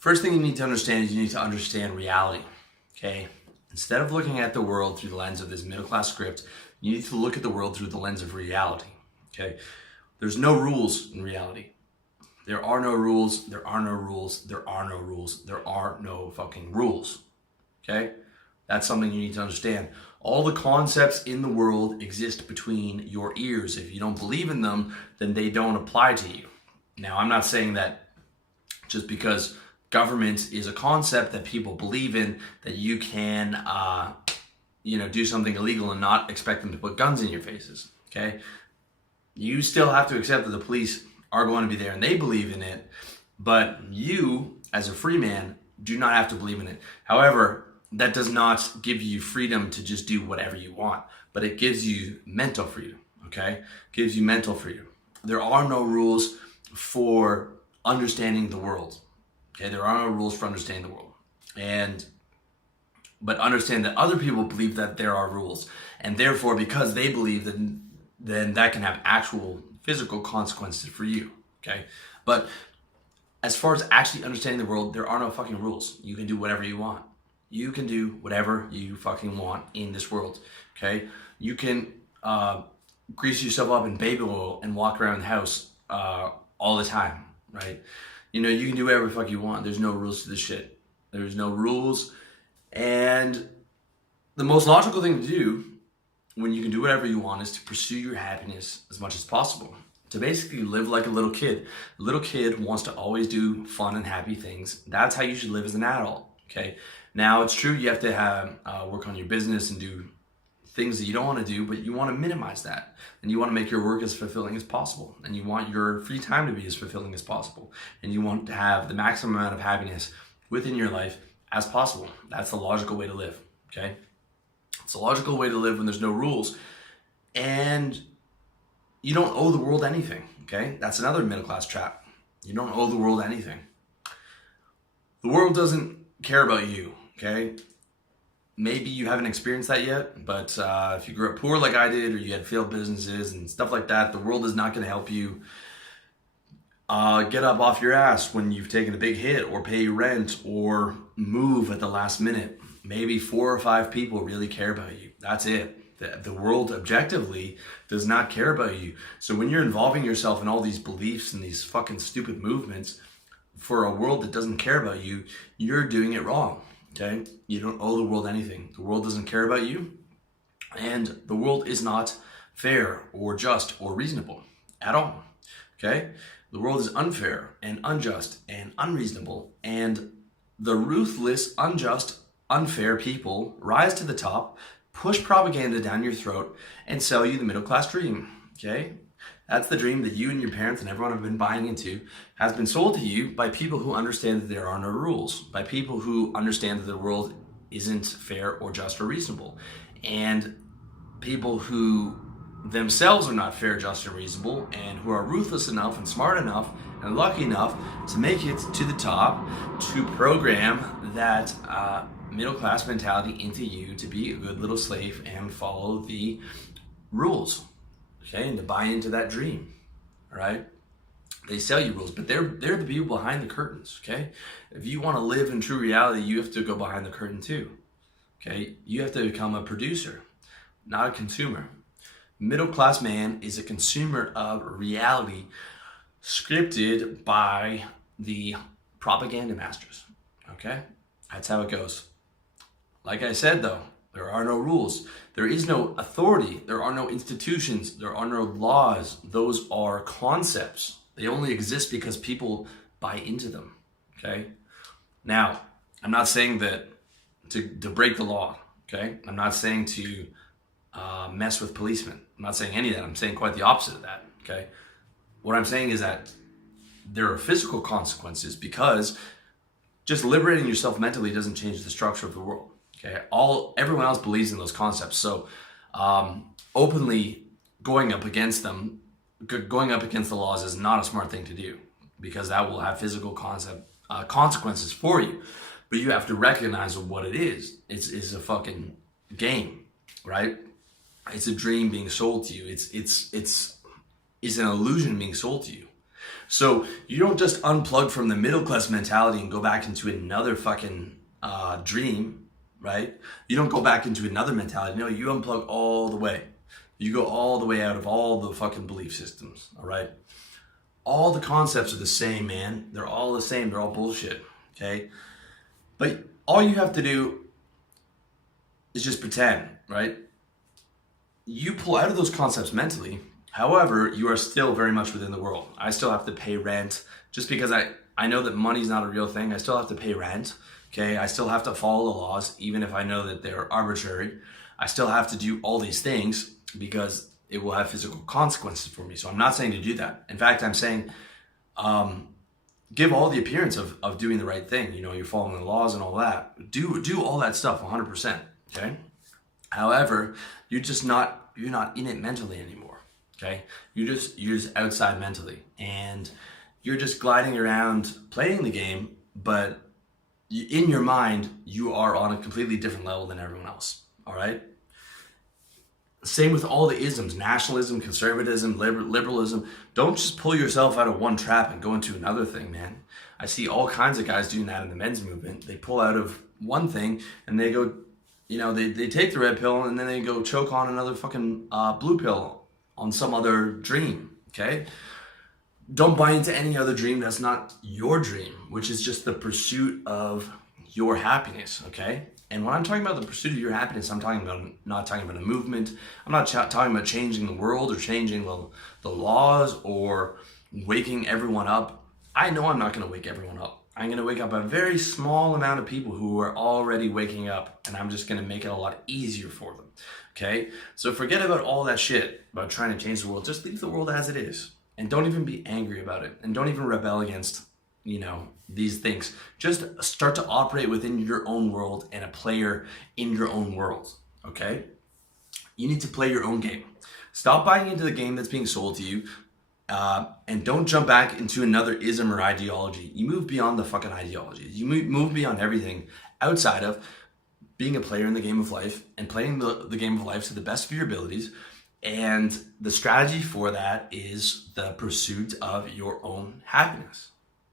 First thing you need to understand is you need to understand reality, okay? Instead of looking at the world through the lens of this middle class script, you need to look at the world through the lens of reality, okay? There's no rules in reality. There are no rules, there are no rules, there are no rules, there are no fucking rules, okay? That's something you need to understand. All the concepts in the world exist between your ears. If you don't believe in them, then they don't apply to you. Now, I'm not saying that just because government is a concept that people believe in, that you can, do something illegal and not expect them to put guns in your faces, okay? You still have to accept that the police are going to be there and they believe in it, but you, as a free man, do not have to believe in it. However, that does not give you freedom to just do whatever you want, but it gives you mental freedom, okay? It gives you mental freedom. There are no rules for understanding the world, okay? There are no rules for understanding the world. But understand that other people believe that there are rules, and therefore, because they believe that, then that can have actual physical consequences for you, okay? But as far as actually understanding the world, there are no fucking rules. You can do whatever you want. You can do whatever you fucking want in this world, okay? You can grease yourself up in baby oil and walk around the house all the time, right? You can do whatever the fuck you want. There's no rules to this shit. There's no rules. And the most logical thing to do when you can do whatever you want is to pursue your happiness as much as possible. To basically live like a little kid. A little kid wants to always do fun and happy things. That's how you should live as an adult, okay? Now, it's true you have to have work on your business and do things that you don't want to do, but you want to minimize that. And you want to make your work as fulfilling as possible. And you want your free time to be as fulfilling as possible. And you want to have the maximum amount of happiness within your life as possible. That's the logical way to live, okay? It's a logical way to live when there's no rules. And you don't owe the world anything, okay? That's another middle class trap. You don't owe the world anything. The world doesn't care about you, okay? Maybe you haven't experienced that yet, but if you grew up poor like I did, or you had failed businesses and stuff like that, the world is not going to help you get up off your ass when you've taken a big hit, or pay your rent, or move at the last minute. Maybe 4 or 5 people really care about you. That's it. The world objectively does not care about you. So when you're involving yourself in all these beliefs and these fucking stupid movements for a world that doesn't care about you, you're doing it wrong, okay? You don't owe the world anything. The world doesn't care about you, and the world is not fair or just or reasonable at all, okay? The world is unfair and unjust and unreasonable, and the ruthless, unjust, unfair people rise to the top, push propaganda down your throat, and sell you the middle class dream, okay? That's the dream that you and your parents and everyone have been buying into, has been sold to you by people who understand that there are no rules, by people who understand that the world isn't fair or just or reasonable, and people who themselves are not fair, just, or reasonable, and who are ruthless enough and smart enough and lucky enough to make it to the top, to program that middle class mentality into you to be a good little slave and follow the rules, okay, and to buy into that dream, all right? They sell you rules, but they're the people behind the curtains, okay? If you want to live in true reality, you have to go behind the curtain too, okay? You have to become a producer, not a consumer. Middle class man is a consumer of reality scripted by the propaganda masters, okay? That's how it goes. Like I said though, there are no rules. There is no authority. There are no institutions. There are no laws. Those are concepts. They only exist because people buy into them, okay? Now, I'm not saying that to break the law, okay? I'm not saying to mess with policemen. I'm not saying any of that. I'm saying quite the opposite of that, okay? What I'm saying is that there are physical consequences, because just liberating yourself mentally doesn't change the structure of the world, okay? Everyone else believes in those concepts, so openly going up against the laws is not a smart thing to do, because that will have physical consequences for you. But you have to recognize what it is. It's a fucking game, right? It's a dream being sold to you. It's an illusion being sold to you. So you don't just unplug from the middle class mentality and go back into another fucking dream, right? You don't go back into another mentality. No, you unplug all the way. You go all the way out of all the fucking belief systems, all right? All the concepts are the same, man. They're all the same. They're all bullshit, okay? But all you have to do is just pretend, right? You pull out of those concepts mentally. However, you are still very much within the world. I still have to pay rent. Just because I know that money's not a real thing, I still have to pay rent, okay? I still have to follow the laws, even if I know that they're arbitrary. I still have to do all these things because it will have physical consequences for me. So I'm not saying to do that. In fact, I'm saying give all the appearance of doing the right thing. You know, you're following the laws and all that. Do all that stuff 100%, okay? However, you're not in it mentally anymore, okay? You're just outside mentally, and you're just gliding around playing the game, but in your mind, you are on a completely different level than everyone else, all right? Same with all the isms, nationalism, conservatism, liberalism. Don't just pull yourself out of one trap and go into another thing, man. I see all kinds of guys doing that in the men's movement. They pull out of one thing and they go, you know, they take the red pill and then they go choke on another fucking blue pill on some other dream, okay? Don't buy into any other dream that's not your dream, which is just the pursuit of your happiness, okay? And when I'm talking about the pursuit of your happiness, I'm not talking about a movement. I'm not talking about changing the world or changing the laws or waking everyone up. I know I'm not going to wake everyone up. I'm going to wake up a very small amount of people who are already waking up, and I'm just going to make it a lot easier for them, okay? So forget about all that shit about trying to change the world. Just leave the world as it is, and don't even be angry about it, and don't even rebel against, you know, these things. Just start to operate within your own world and a player in your own world, okay? You need to play your own game. Stop buying into the game that's being sold to you, and don't jump back into another ism or ideology. You move beyond the fucking ideology. You move beyond everything outside of being a player in the game of life and playing the game of life to the best of your abilities. And the strategy for that is the pursuit of your own happiness.